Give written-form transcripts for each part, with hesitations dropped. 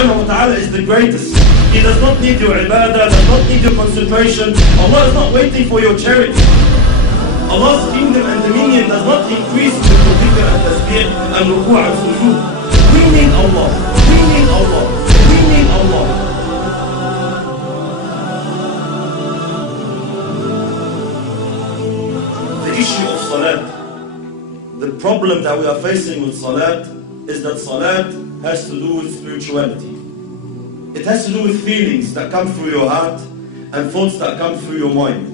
subhanahu wa ta'ala is the greatest. He does not need your ibadah, does not need your concentration. Allah is not waiting for your charity. Allah's kingdom and dominion does not increase with your dhikr and tasbih and ruku' and sujood. We need Allah. We need Allah. We need Allah. The issue of salat, the problem that we are facing with salat is that salat has to do with spirituality. It has to do with feelings that come through your heart and thoughts that come through your mind.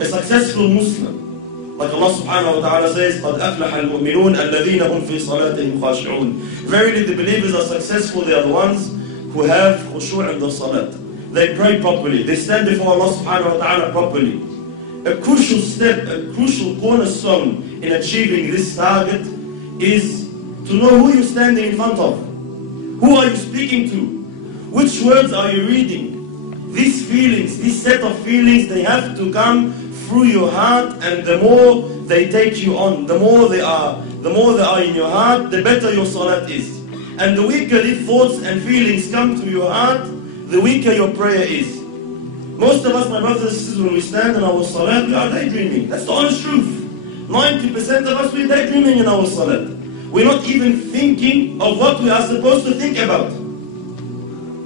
A successful Muslim, like Allah subhanahu wa ta'ala says, قَدْ أَفْلَحَ الْمُؤْمِنُونَ الَّذِينَ هُمْ فِي صَلَاتِهِمْ خَاشِعُونَ. Verily the believers are successful, they are the ones who have khushuع in their salat. They pray properly, they stand before Allah subhanahu wa ta'ala properly. A crucial step, a crucial cornerstone in achieving this target is to know who you're standing in front of. Who are you speaking to? Which words are you reading? These feelings, this set of feelings, they have to come through your heart, and the more they take you on, the more they are in your heart, the better your salat is. And the weaker these thoughts and feelings come to your heart, the weaker your prayer is. Most of us, my brothers and sisters, when we stand in our salat, we are daydreaming. That's the honest truth. 90% of us, we're daydreaming in our salat. We're not even thinking of what we are supposed to think about.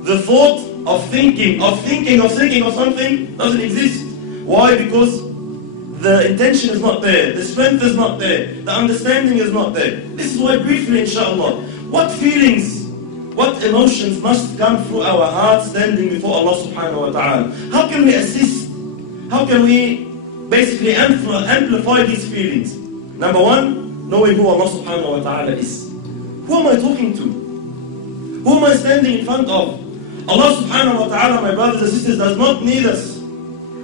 The thought of thinking of something doesn't exist. Why? Because the intention is not there, the strength is not there, the understanding is not there. This is why briefly, inshallah, what feelings, what emotions must come through our hearts standing before Allah subhanahu wa ta'ala? How can we assist? How can we basically amplify these feelings? Number one, knowing who Allah subhanahu wa ta'ala is. Who am I talking to? Who am I standing in front of? Allah subhanahu wa ta'ala, my brothers and sisters, does not need us.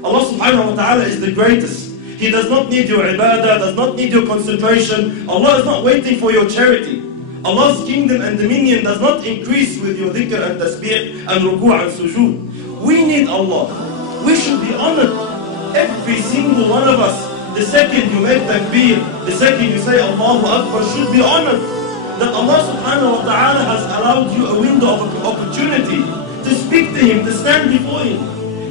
Allah subhanahu wa ta'ala is the greatest. He does not need your ibadah, does not need your concentration. Allah is not waiting for your charity. Allah's kingdom and dominion does not increase with your dhikr and tasbih and ruku' and sujood. We need Allah. We should be honored. Every single one of us, the second you make takbir, the second you say Allahu Akbar, should be honored. That Allah subhanahu wa ta'ala has allowed you a window of opportunity to speak to Him, to stand before Him.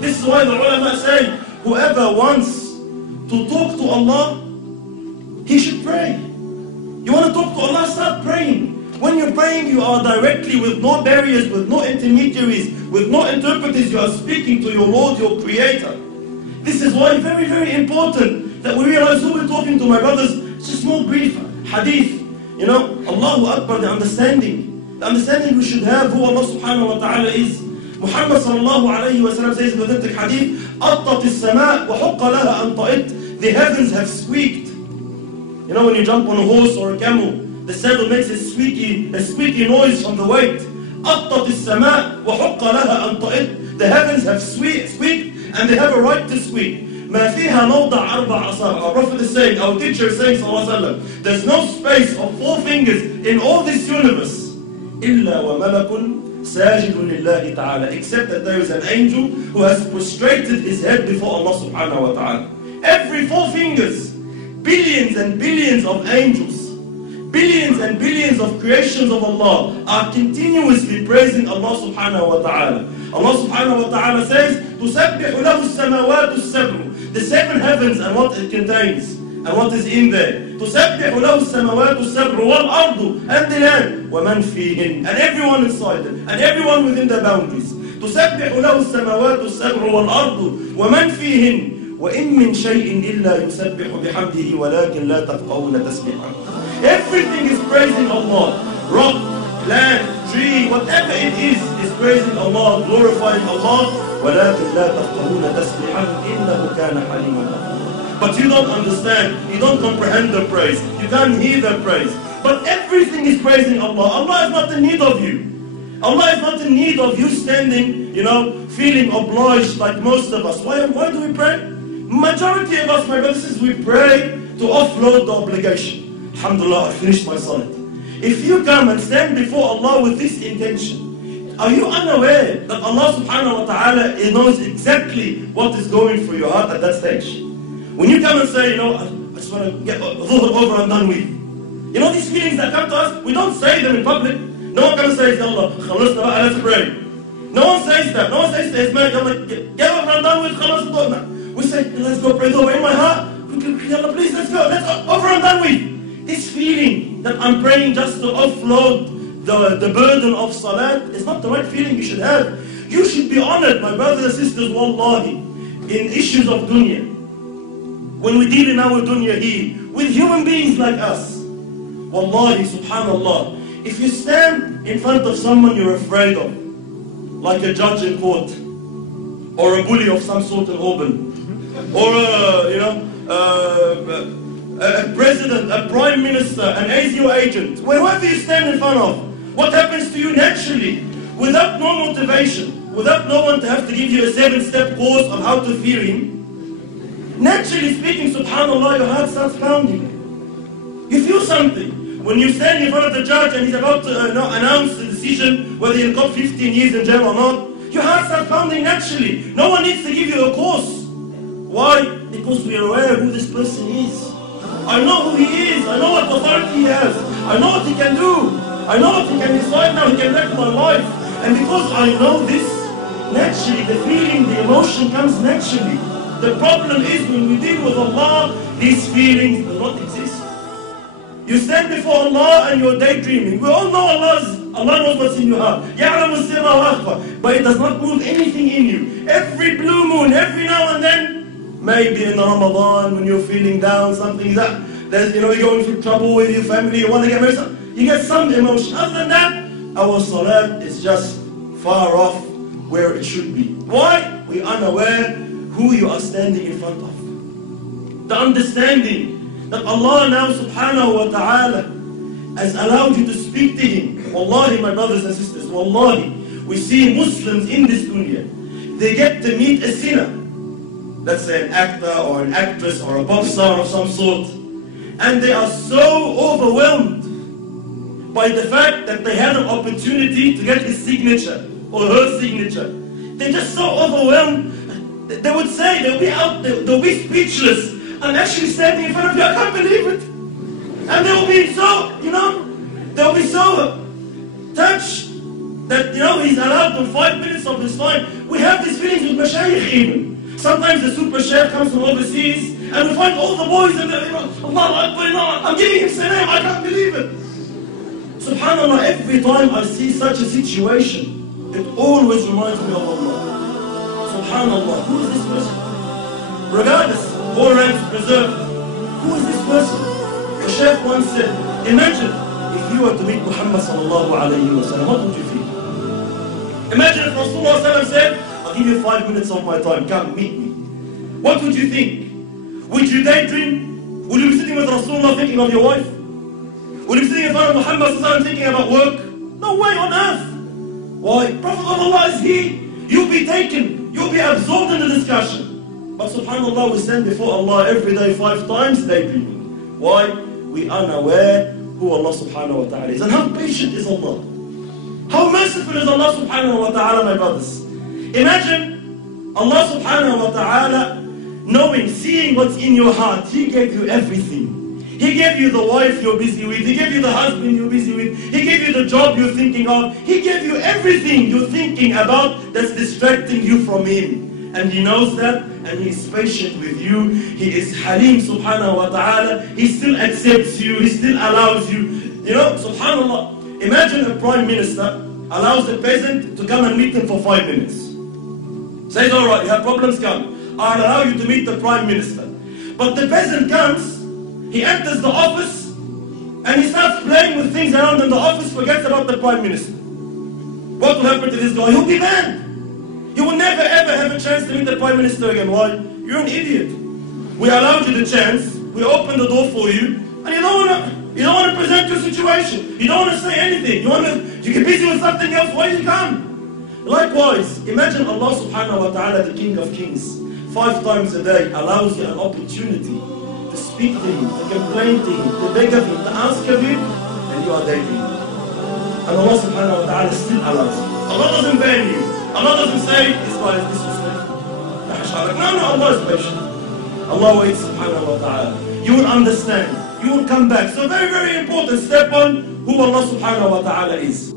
This is why the ulama say, whoever wants to talk to Allah, he should pray. You want to talk to Allah, start praying. When you're praying, you are directly, with no barriers, with no intermediaries, with no interpreters, you are speaking to your Lord, your Creator. This is why very, very important that we realize who we're talking to, my brothers. It's a small brief hadith. You know, Allahu Akbar, the understanding we should have who Allah subhanahu wa ta'ala is. Muhammad sallallahu alayhi wa sallam says in the authentic hadith, أَطَّتِ السَّمَاء وَحُقَّ لَهَا أَنْ طَئِتْ. The heavens have squeaked. You know, when you jump on a horse or a camel, the saddle makes a squeaky noise from the weight. أَطَّتِ السَّمَاء وَحُقَّ لَهَا أَنْ طَئِتْ. The heavens have squeaked, and they have a right to squeak. ما فيها موضع أربع أصابع. Our Prophet is saying, our teacher is saying, sallallahu alaihi wasallam, there's no space of 4 fingers in all this universe, إلا وملك ساجد لله تعالى, except that there is an angel who has prostrated his head before Allah subhanahu wa ta'ala. Every 4 fingers, billions and billions of angels, billions and billions of creations of Allah are continuously praising Allah subhanahu wa ta'ala. Allah subhanahu wa ta'ala says, تُسَبِّحُ لَهُ السَّمَوَاتُ السَّبْعُ. The 7 heavens and what it contains and what is in there. تُسَبِّحُ لَهُ السَّمَوَاتُ السَّبْعُ وَالْأَرْضُ, and the land, وَمَنْ فِيهِنْ, and everyone inside them, and everyone within the boundaries. تُسَبِّحُ لَهُ السَّمَوَاتُ السَّبْعُ وَالْأَرْضُ وَمَنْ فِيهِنْ وَإِن مِّن شَيْءٍ إِلَّا يُسَبِّحُ بِحَمْدِهِ وَلَكِنْ لَا تَفْقَهُونَ تَسْبِيحَهُ. Everything is praising Allah. Rock, land, tree, whatever it is praising Allah, glorifying Allah. وَلَكِنْ لَا تَفْقَهُونَ تَسْبِيحَهُ إِنَّهُ كَانَ حَلِيمًا غَفُورًا. But you don't understand, you don't comprehend the praise, you can't hear the praise. But everything is praising Allah. Allah is not in need of you. Allah is not in need of you standing, you know, feeling obliged like most of us. Why do we pray? Majority of us, my brothers, we pray to offload the obligation. Alhamdulillah, I finished my salat. If you come and stand before Allah with this intention, are you unaware that Allah subhanahu wa ta'ala knows exactly what is going through your heart at that stage? When you come and say, you know, I just want to get dhuhr over and done with. You know these feelings that come to us, we don't say them in public. No one comes and says, Allah, خلصنا بقى, let's pray. No one says that. No one says to his mate, Allah, get up and done with, خلص الدنيا. We say, let's go pray over in my heart. Allah, please, let's go. Let's go. Over and done with. This feeling that I'm praying just to offload the burden of salat is not the right feeling you should have. You should be honored, my brothers and sisters, wallahi, in issues of dunya. When we deal in our dunya here, with human beings like us, wallahi, subhanallah, if you stand in front of someone you're afraid of, like a judge in court, or a bully of some sort in Auburn, or a president, a prime minister, an ASU agent, wherever you stand in front of, what happens to you naturally, without no motivation, without no one to have to give you a 7-step course of how to fear him? Naturally speaking, subhanallah, your heart starts pounding. You feel something. When you stand in front of the judge and he's about to announce the decision whether you'll got 15 years in jail or not, your heart starts pounding naturally. No one needs to give you a course. Why? Because we are aware who this person is. I know who he is. I know what authority he has. I know what he can do. I know what he can decide now. He can wreck my life. And because I know this, naturally the feeling, the emotion comes naturally. The problem is when we deal with Allah, these feelings do not exist. You stand before Allah and you're daydreaming. We all know Allah knows what's in your heart. يَعْلَمُ السِّرَّ وَأَخْفَى. But it does not move anything in you. Every blue moon, every now and then, maybe in Ramadan when you're feeling down, something that you're going through trouble with your family, you want to get married, you get some emotion. Other than that, our salat is just far off where it should be. Why? We are unaware who you are standing in front of. The understanding that Allah now subhanahu wa ta'ala has allowed you to speak to Him. Wallahi, my brothers and sisters, wallahi, we see Muslims in this dunya, they get to meet a sinner, let's say an actor or an actress or a pop star of some sort, and they are so overwhelmed by the fact that they had an opportunity to get his signature or her signature. They're just so overwhelmed. They would say, they'll be speechless. I'm actually standing in front of you, I can't believe it. And they will be so, they'll be so touched that, he's allowed them 5 minutes of his time. We have these feelings with mashayikh even. Sometimes the super sheikh comes from overseas and we find all the boys and they're, Allahu Akbar, I'm giving him salam, I can't believe it. Subhanallah, every time I see such a situation, it always reminds me of Allah. Subhanallah, who is this person? Regardless, all ranks preserved, who is this person? The Shaykh once said, imagine if you were to meet Muhammad sallallahu alayhi wa sallam, what would you feel? Imagine if Rasulullah said, I'll give you 5 minutes of my time, come meet me. What would you think? Would you daydream? Would you be sitting with Rasulullah thinking of your wife? Would you be sitting in front of Muhammad sallallahu alayhi wa sallam thinking about work? No way on earth. Why? Prophet of Allah is here. You'll be taken. You'll be absorbed in the discussion. But subhanallah, we stand before Allah every day 5 times daydreaming. Why? We are unaware who Allah subhanahu wa ta'ala is. And how patient is Allah? How merciful is Allah subhanahu wa ta'ala, my brothers? Imagine Allah subhanahu wa ta'ala knowing, seeing what's in your heart. He gave you everything. He gave you the wife you're busy with. He gave you the husband you're busy with. He gave you the job you're thinking of. He gave you everything you're thinking about that's distracting you from Him. And He knows that, and He is patient with you. He is Halim subhanahu wa ta'ala. He still accepts you. He still allows you. Subhanallah, imagine a prime minister allows a peasant to come and meet him for 5 minutes. Says, all right, you have problems, come. I'll allow you to meet the prime minister. But the peasant comes, he enters the office, and he starts playing with things around in the office, forgets about the prime minister. What will happen to this guy? He'll be banned. You will never ever have a chance to meet the prime minister again. Why? You're an idiot. We allowed you the chance, we opened the door for you, and you don't want to present your situation. You don't want to say anything. You get busy with something else. Why did you come? Likewise, imagine Allah subhanahu wa ta'ala, the King of Kings, 5 times a day allows you an opportunity to speak to Him, to complain to Him, to beg of Him, to ask of Him, and you are daydreaming. And Allah subhanahu wa ta'ala still allows you. Allah doesn't ban you. Allah doesn't say, this guy is disrespectful. No, Allah is patient. Allah waits subhanahu wa ta'ala. You will understand. You will come back. So very, very important. Step 1, who Allah subhanahu wa ta'ala is.